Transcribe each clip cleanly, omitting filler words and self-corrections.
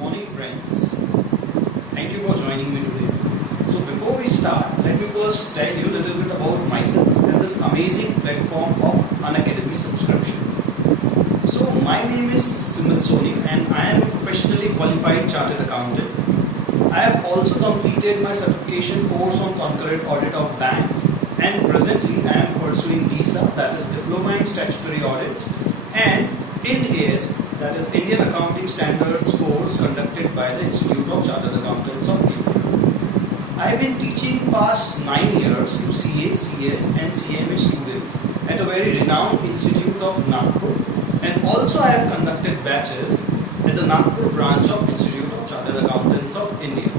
Morning friends, thank you for joining me today. So before we start, let me first tell you a little bit about myself and this amazing platform of Unacademy subscription. So my name is Soni and I am a professionally qualified chartered accountant. I have also completed my certification course on concurrent audit of banks, and presently I am pursuing DISA, that is Diploma in Statutory Audits, and IndAS, that is Indian Accounting Standards course conducted by the Institute of Chartered Accountants of India. I have been teaching past 9 years to CA, CS and CMA students at a very renowned institute of Nagpur, and also I have conducted batches at the Nagpur branch of Institute of Chartered Accountants of India.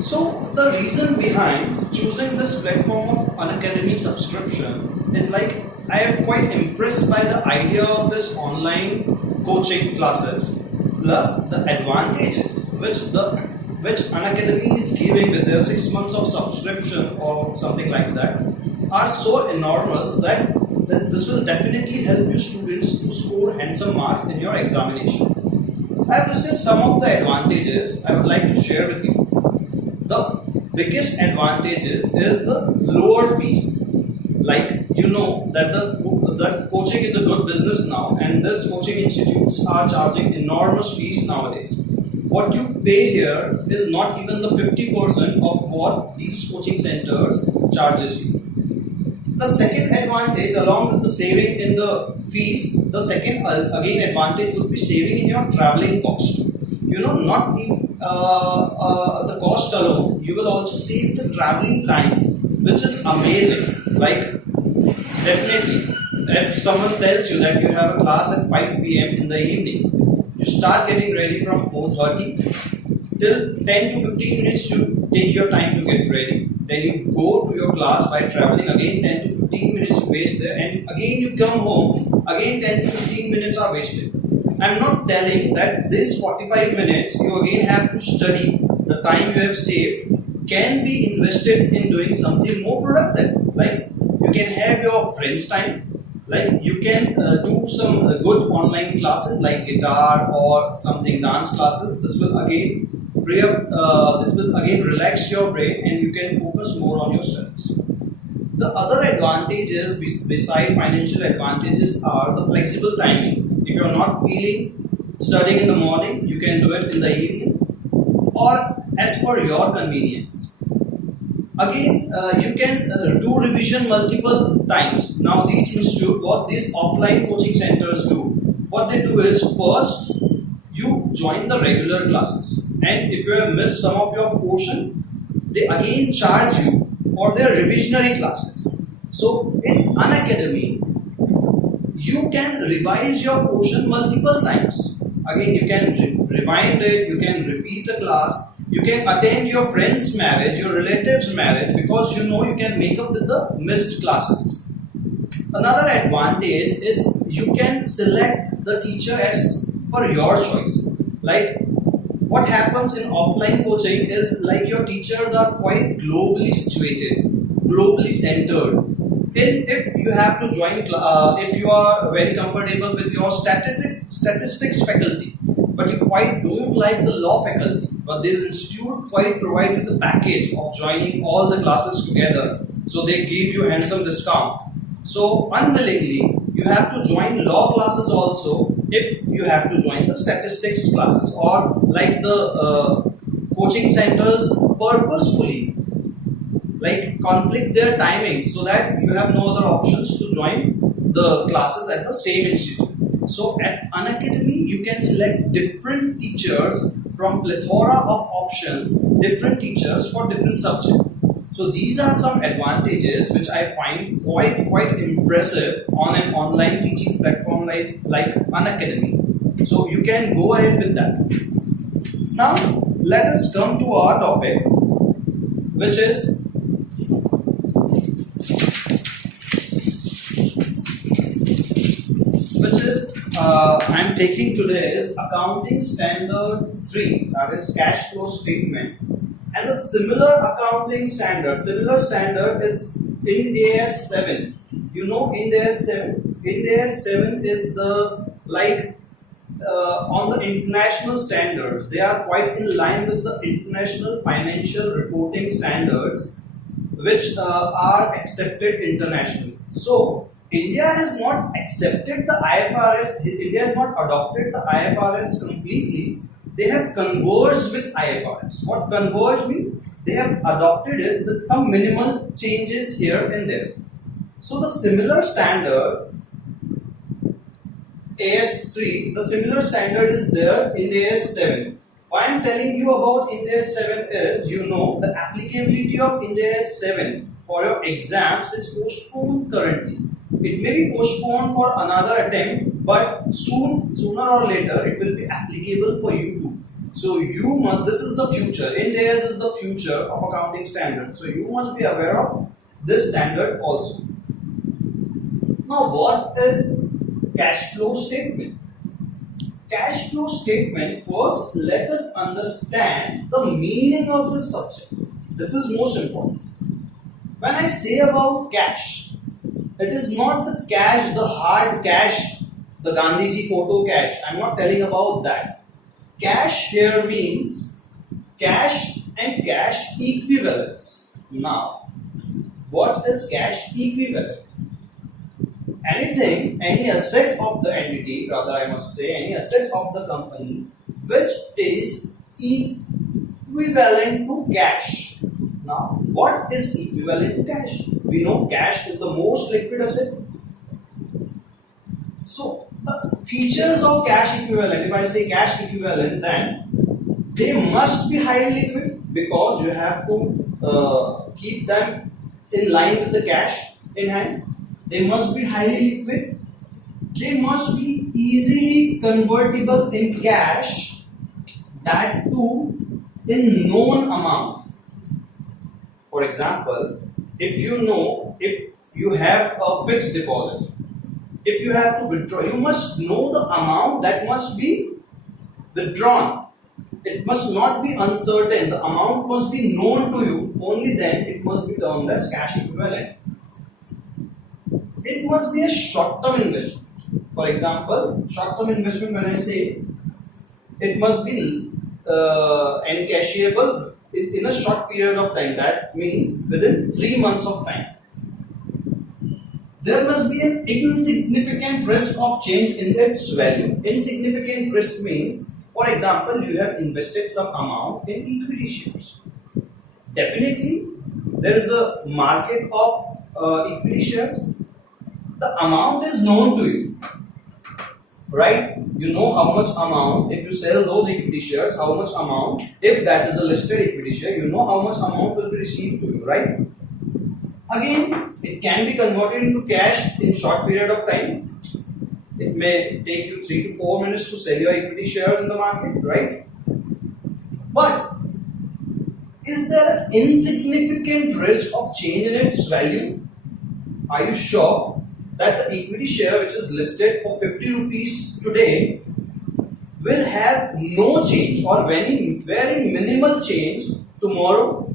So the reason behind choosing this platform of Unacademy subscription is I am quite impressed by the idea of this online coaching classes, plus the advantages which Unacademy is giving with their 6 months of subscription or something like that are so enormous that this will definitely help you students to score handsome marks in your examination. I have listed some of the advantages I would like to share with you. The biggest advantage is the lower fees. You know that the coaching is a good business now, and this coaching institutes are charging enormous fees nowadays. What you pay here is not even the 50% of what these coaching centers charges you. The second advantage, along with the saving in the fees, the second again advantage would be saving in your traveling cost. You know, not the cost alone, you will also save the traveling time, which is amazing. Definitely, if someone tells you that you have a class at 5 p.m. in the evening, you start getting ready from 4:30 till 10 to 15 minutes you take your time to get ready. Then you go to your class by traveling, again 10 to 15 minutes you waste there, and again you come home, again 10 to 15 minutes are wasted. I'm not telling that this 45 minutes you again have to study. The time you have saved can be invested in doing something more productive. You can have your friends' time. You can do some good online classes like guitar or something dance classes. This will again free up. This will again relax your brain, and you can focus more on your studies. The other advantages beside financial advantages are the flexible timings. If you are not feeling studying in the morning, you can do it in the evening or as per your convenience. Again, you can do revision multiple times. Now these offline coaching centers do, what they do is first you join the regular classes, and if you have missed some of your portion, they again charge you for their revisionary classes. So in Unacademy, you can revise your portion multiple times. Again, you can rewind it, you can repeat the class, you can attend your friend's marriage, your relative's marriage, because you know you can make up with the missed classes. Another advantage is you can select the teacher as per your choice. What happens in offline coaching is your teachers are quite globally situated, globally centered. If you have to join, if you are very comfortable with your statistics faculty, but you quite don't like the law faculty, but this institute quite provide you the package of joining all the classes together, so they give you handsome discount. So unwillingly, you have to join law classes also if you have to join the statistics classes, or the coaching centers purposefully conflict their timings so that you have no other options to join the classes at the same institute. So at Unacademy, you can select different teachers from plethora of options, different teachers for different subjects. So these are some advantages which I find quite impressive on an online teaching platform like Unacademy. So you can go ahead with that. Now let us come to our topic, which is I'm taking today is Accounting Standards 3, that is cash flow statement, and the similar standard is IndAS 7. You know IndAS 7? IndAS 7 is the on the international standards. They are quite in line with the international financial reporting standards, which are accepted internationally. So India has not accepted the IFRS. India has not adopted the IFRS completely. They have converged with IFRS. What converged means? They have adopted it with some minimal changes here and there. So the similar standard AS3, the similar standard is there in AS7. Why I am telling you about IndAS 7 is, you know, the applicability of IndAS 7 for your exams is postponed currently. It may be postponed for another attempt, but sooner or later, it will be applicable for you too. So you must, this is the future. IndAS is the future of accounting standards. So you must be aware of this standard also. Now, what is cash flow statement? Cash flow statement, first let us understand the meaning of this subject. This is most important. When I say about cash, it is not the cash, the hard cash, the Gandhiji photo cash. I am not telling about that. Cash here means cash and cash equivalents. Now, what is cash equivalent? Anything, any asset of the entity, rather I must say, any asset of the company which is equivalent to cash. Now, what is equivalent to cash? We know cash is the most liquid asset. So, the features of cash equivalent, if I say cash equivalent, then they must be highly liquid because you have to keep them in line with the cash in hand. They must be highly liquid. They must be easily convertible in cash, that too in known amount. For example, if you have a fixed deposit, if you have to withdraw, you must know the amount that must be withdrawn. It must not be uncertain. The amount must be known to you. Only then it must be termed as cash equivalent. It must be a short-term investment. For example, short-term investment, when I say, it must be encashable in a short period of time. That means within 3 months of time. There must be an insignificant risk of change in its value. Insignificant risk means, for example, you have invested some amount in equity shares. Definitely, there is a market of equity shares. The amount is known to you, right? You know how much amount, if you sell those equity shares, how much amount, if that is a listed equity share, you know how much amount will be received to you, right? Again, it can be converted into cash in short period of time. It may take you 3 to 4 minutes to sell your equity shares in the market, right? But is there an insignificant risk of change in its value? Are you sure that the equity share which is listed for 50 rupees today will have no change or very minimal change tomorrow?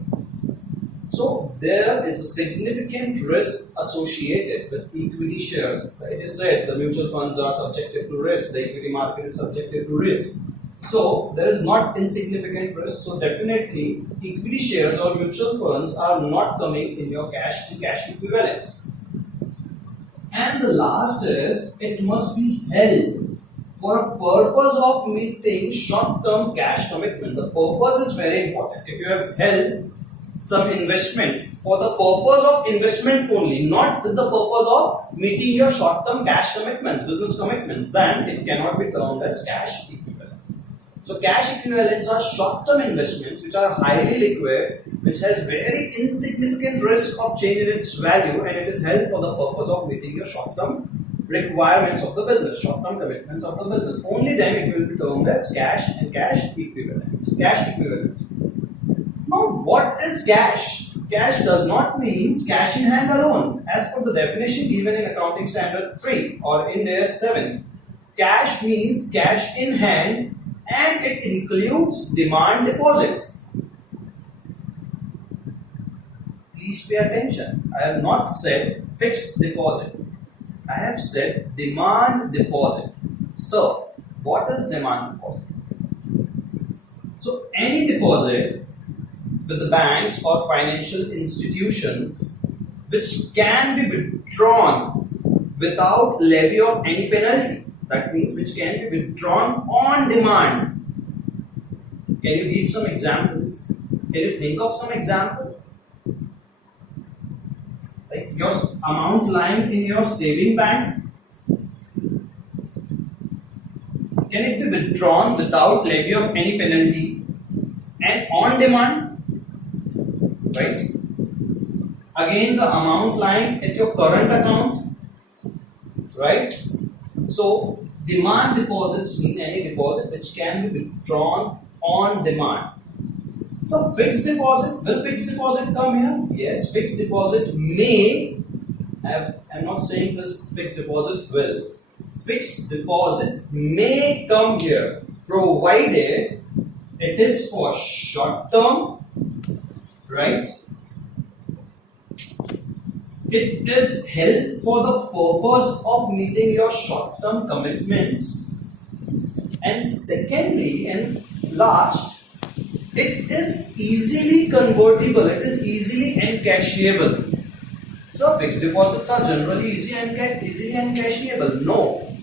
So there is a significant risk associated with equity shares. It is said the mutual funds are subjected to risk, the equity market is subjected to risk. So there is not insignificant risk. So definitely equity shares or mutual funds are not coming in your cash and cash equivalents. And the last is, it must be held for a purpose of meeting short-term cash commitment. The purpose is very important. If you have held some investment for the purpose of investment only, not with the purpose of meeting your short-term cash commitments, business commitments, then it cannot be termed as cash equivalent. So cash equivalents are short-term investments which are highly liquid, which has very insignificant risk of change in its value, and it is held for the purpose of meeting your short-term requirements of the business, short-term commitments of the business. Only then it will be termed as cash and cash equivalents. Cash equivalents. Now, what is cash? Cash does not mean cash in hand alone. As per the definition given in Accounting Standard 3 or IndAS 7, cash means cash in hand and it includes demand deposits. Please pay attention. I have not said fixed deposit. I have said demand deposit. So, What is demand deposit? So any deposit with the banks or financial institutions which can be withdrawn without levy of any penalty. That means which can be withdrawn on demand. Can you give some examples? Can you think of some example? Like your amount lying in your saving bank, can it be withdrawn without levy of any penalty and on demand? Right? Again, the amount lying at your current account, right? So, demand deposits mean any deposit which can be withdrawn on demand. So, fixed deposit, will fixed deposit come here? Yes, fixed deposit may, I'm not saying this fixed deposit will. Fixed deposit may come here provided it is for short term, right? It is held for the purpose of meeting your short term commitments, and secondly and last, it is easily convertible, it is easily encashable. So fixed deposits are generally easy and cashable. No,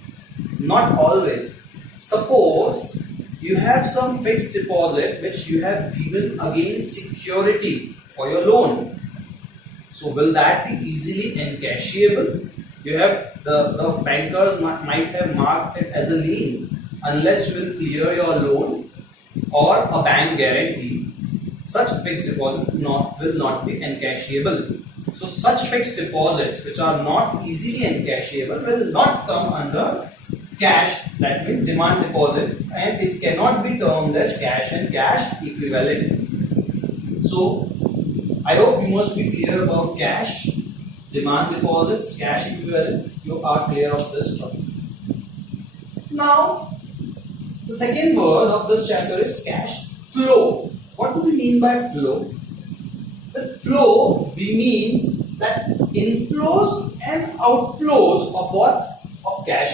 not always. Suppose you have some fixed deposit which you have given against security for your loan. So will that be easily encashable? You have the bankers might have marked it as a lien unless you will clear your loan or a bank guarantee. Such fixed deposit will not be encashable. So such fixed deposits which are not easily encashable will not come under cash, that means demand deposit, and it cannot be termed as cash and cash equivalent. So I hope you must be clear about cash, demand deposits, cash equivalent. You are clear of this topic. Now, the second word of this chapter is cash flow. What do we mean by flow? With flow, we means that inflows and outflows of what? Of cash